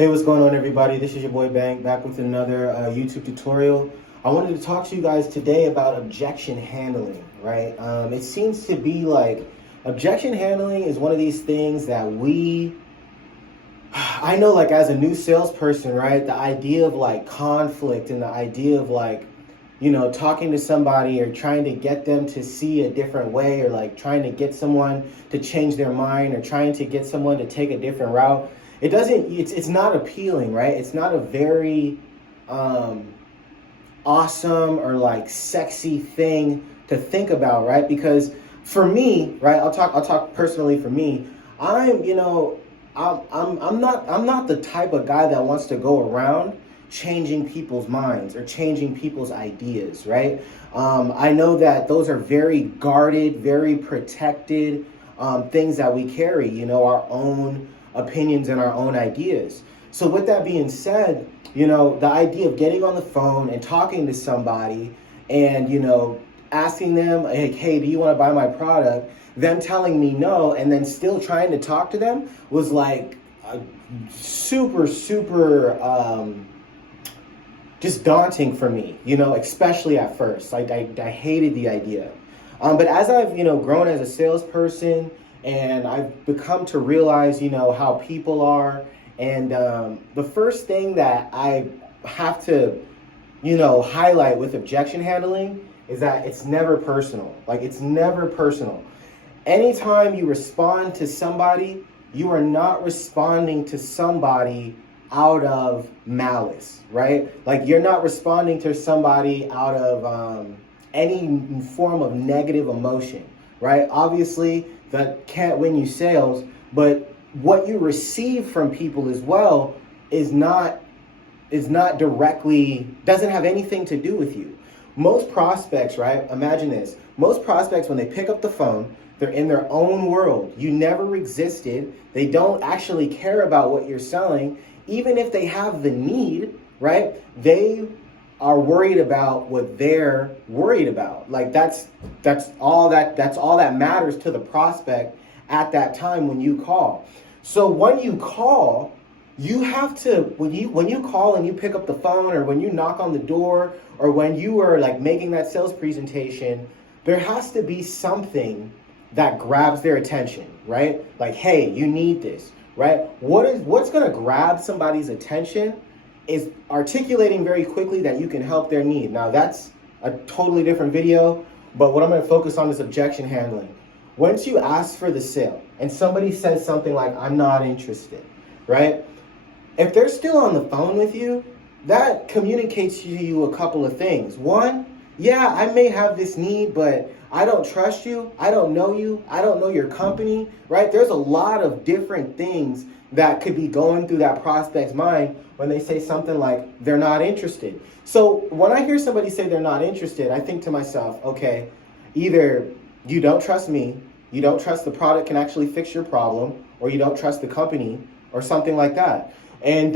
Hey, what's going on, everybody? This is your boy Bank, back with another YouTube tutorial. I wanted to talk to you guys today about objection handling, right? It seems to be like objection handling is one of these things that I know, like, as a new salesperson, right? The idea of like conflict and the idea of like, talking to somebody or trying to get them to see a different way, or like trying to get someone to change their mind, or trying to get someone to take a different route. It's not appealing, right? It's not a very awesome or like sexy thing to think about, right? Because for me, right, I'll talk personally for me. I'm not the type of guy that wants to go around changing people's minds or changing people's ideas, right? I know that those are very guarded, very protected things that we carry, our own opinions and our own ideas. So with that being said, the idea of getting on the phone and talking to somebody and, asking them, like, hey, do you want to buy my product? Them telling me no, and then still trying to talk to them was like super just daunting for me, especially at first. I hated the idea. But as I've, grown as a salesperson, and I've become to realize, how people are. And the first thing that I have to, highlight with objection handling is that it's never personal. Like, it's never personal. Anytime you respond to somebody, you are not responding to somebody out of malice, right? Like, you're not responding to somebody out of any form of negative emotion, right? Obviously, that can't win you sales, but what you receive from people as well is not directly, doesn't have anything to do with you. Most prospects, right? Imagine this. Most prospects, when they pick up the phone, they're in their own world. You never existed. They don't actually care about what you're selling. Even if they have the need, right? They are worried about what they're worried about. Like, that's all that matters to the prospect at that time when you call. So when you call, you have to, when you call and you pick up the phone, or when you knock on the door, or when you are like making that sales presentation, there has to be something that grabs their attention, right? Like, hey, you need this, right? What's going to grab somebody's attention is articulating very quickly that you can help their need. Now, that's a totally different video, but what I'm going to focus on is objection handling. Once you ask for the sale and somebody says something like, I'm not interested, right? If they're still on the phone with you, that communicates to you a couple of things. One, yeah, I may have this need, but I don't trust you. I don't know you. I don't know your company, right? There's a lot of different things that could be going through that prospect's mind when they say something like they're not interested. So when I hear somebody say they're not interested, I think to myself, okay, either you don't trust me, you don't trust the product can actually fix your problem, or you don't trust the company, or something like that. And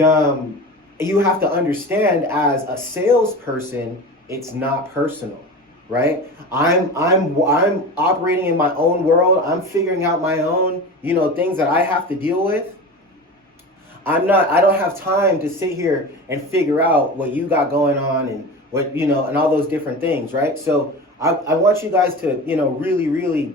you have to understand, as a salesperson, it's not personal, right? I'm operating in my own world. I'm figuring out my own, things that I have to deal with. I don't have time to sit here and figure out what you got going on and what, and all those different things, right? So I want you guys to, really,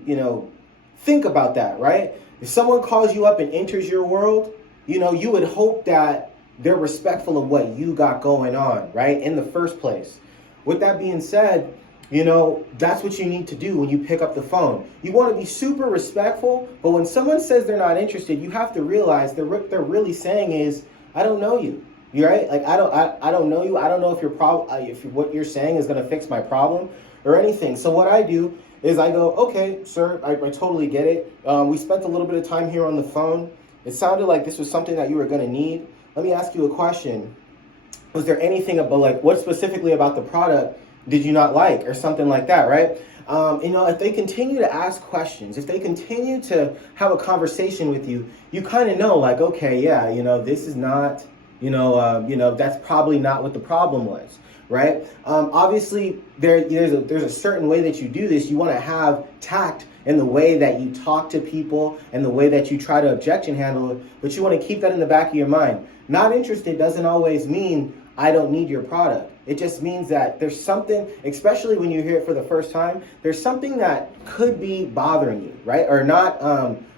think about that, right? If someone calls you up and enters your world, you would hope that they're respectful of what you got going on, right? In the first place. With that being said, that's what you need to do when you pick up the phone. You want to be super respectful, but when someone says they're not interested, you have to realize what they're really saying is, I don't know you. You're right? Like, I don't know you. I don't know if what you're saying is going to fix my problem or anything. So what I do is I go, okay, sir, I totally get it. We spent a little bit of time here on the phone. It sounded like this was something that you were going to need. Let me ask you a question. Was there anything about, like, what specifically about the product did you not like, or something like that, right? If they continue to ask questions, if they continue to have a conversation with you, you kind of know, like, okay, yeah, this is not, that's probably not what the problem was, right? Obviously, there's a certain way that you do this. You want to have tact in the way that you talk to people and the way that you try to objection handle it, but you want to keep that in the back of your mind. Not interested doesn't always mean I don't need your product. It just means that there's something, especially when you hear it for the first time, there's something that could be bothering you, right? Or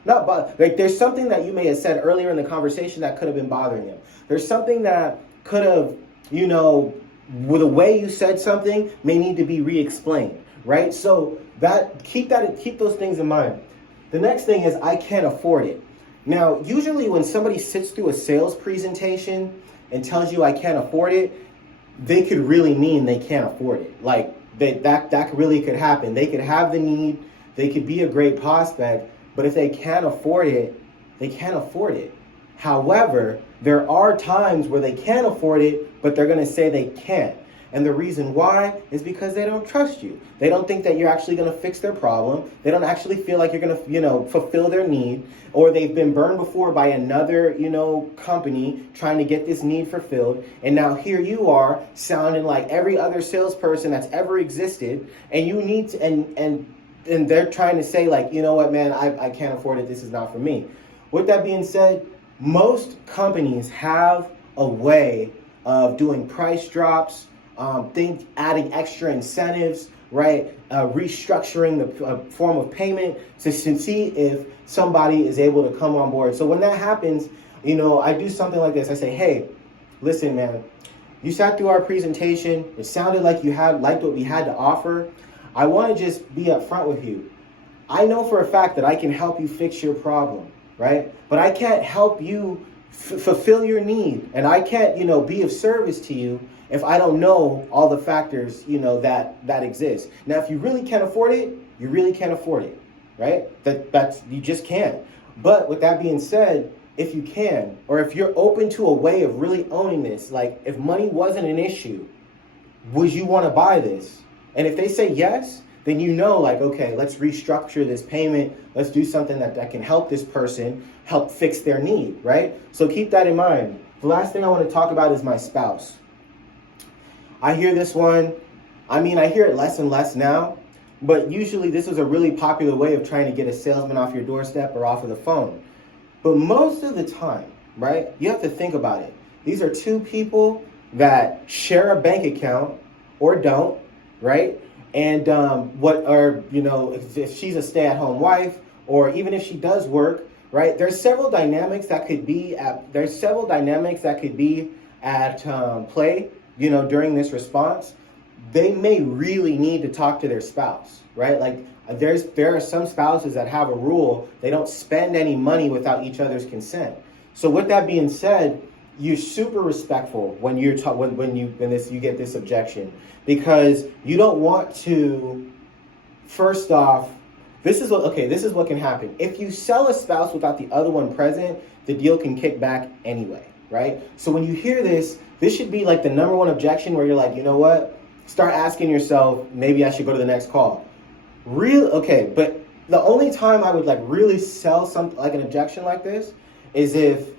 like there's something that you may have said earlier in the conversation that could have been bothering you. There's something that could have, with the way you said something may need to be re-explained, right? So keep those things in mind. The next thing is I can't afford it. Now, usually when somebody sits through a sales presentation and tells you I can't afford it, they could really mean they can't afford it. Like that really could happen. They could have the need, they could be a great prospect, but if they can't afford it, they can't afford it. However, there are times where they can afford it, but they're going to say they can't. And the reason why is because they don't trust you. They don't think that you're actually going to fix their problem. They don't actually feel like you're going to, fulfill their need, or they've been burned before by another, company trying to get this need fulfilled. And now here you are sounding like every other salesperson that's ever existed. And you need to, and they're trying to say like, you know what, man, I can't afford it. This is not for me. With that being said, most companies have a way of doing price drops, adding extra incentives, right? Restructuring the form of payment to see if somebody is able to come on board. So when that happens, I do something like this. I say, hey, listen, man, you sat through our presentation. It sounded like you liked what we had to offer. I want to just be upfront with you. I know for a fact that I can help you fix your problem, right? But I can't help you fulfill your need, and I can't, be of service to you if I don't know all the factors, that exist. Now, if you really can't afford it, you really can't afford it, right? That's you just can't. But with that being said, if you can, or if you're open to a way of really owning this, like if money wasn't an issue, would you want to buy this? And if they say yes, then okay, let's restructure this payment. Let's do something that can help this person, help fix their need, right? So keep that in mind. The last thing I want to talk about is my spouse. I hear this one. I hear it less and less now, but usually this is a really popular way of trying to get a salesman off your doorstep or off of the phone. But most of the time, right, you have to think about it. These are two people that share a bank account or don't, right? And if she's a stay-at-home wife, or even if she does work, right? There's several dynamics that could be at play, during this response. They may really need to talk to their spouse, right? Like there are some spouses that have a rule: they don't spend any money without each other's consent. So with that being said, you're super respectful when you get this objection, because you don't want to. First off, this is what can happen. If you sell a spouse without the other one present, the deal can kick back anyway, right? So when you hear this should be like the number one objection where you're like, you know what? Start asking yourself, maybe I should go to the next call. But the only time I would really sell something like an objection like this is if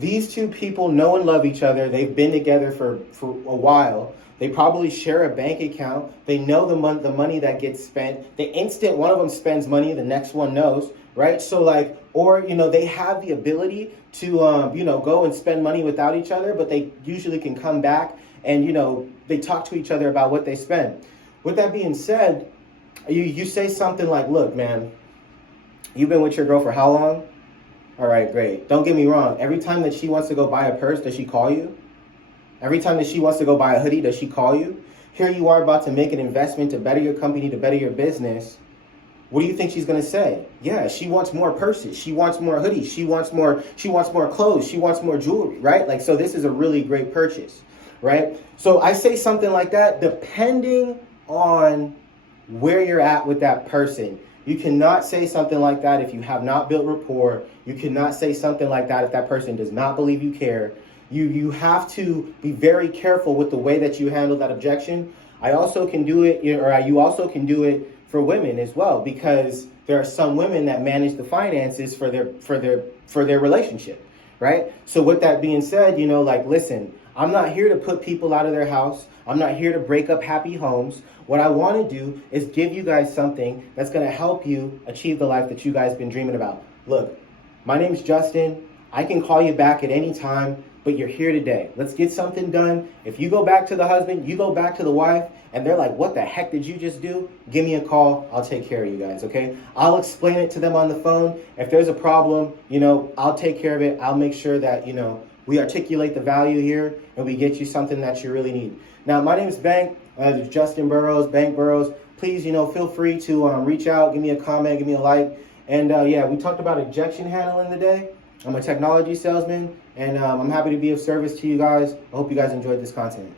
these two people know and love each other. They've been together for a while. They probably share a bank account. They know the money that gets spent. The instant one of them spends money, the next one knows, right? So they have the ability to, go and spend money without each other, but they usually can come back and, they talk to each other about what they spend. With that being said, you say something like, look, man, you've been with your girl for how long? All right, great. Don't get me wrong. Every time that she wants to go buy a purse, does she call you? Every time that she wants to go buy a hoodie, does she call you? Here you are about to make an investment to better your company, to better your business. What do you think she's going to say? Yeah, she wants more purses. She wants more hoodies. She wants more clothes. She wants more jewelry, right? So this is a really great purchase, right? So I say something like that, depending on where you're at with that person. You cannot say something like that if you have not built rapport. You cannot say something like that if that person does not believe you care. You have to be very careful with the way that you handle that objection. You also can do it for women as well, because there are some women that manage the finances for their relationship, right? So with that being said, listen, I'm not here to put people out of their house. I'm not here to break up happy homes. What I want to do is give you guys something that's going to help you achieve the life that you guys been dreaming about. Look, my name's Justin. I can call you back at any time, but you're here today. Let's get something done. If you go back to the husband, you go back to the wife, and they're like, what the heck did you just do? Give me a call. I'll take care of you guys, okay? I'll explain it to them on the phone. If there's a problem, I'll take care of it. I'll make sure that, we articulate the value here and we get you something that you really need. Now, my name is Bank, Justin Burrows, Bank Burrows. Please, feel free to reach out, give me a comment, give me a like. And we talked about objection handling today. I'm a technology salesman, and I'm happy to be of service to you guys. I hope you guys enjoyed this content.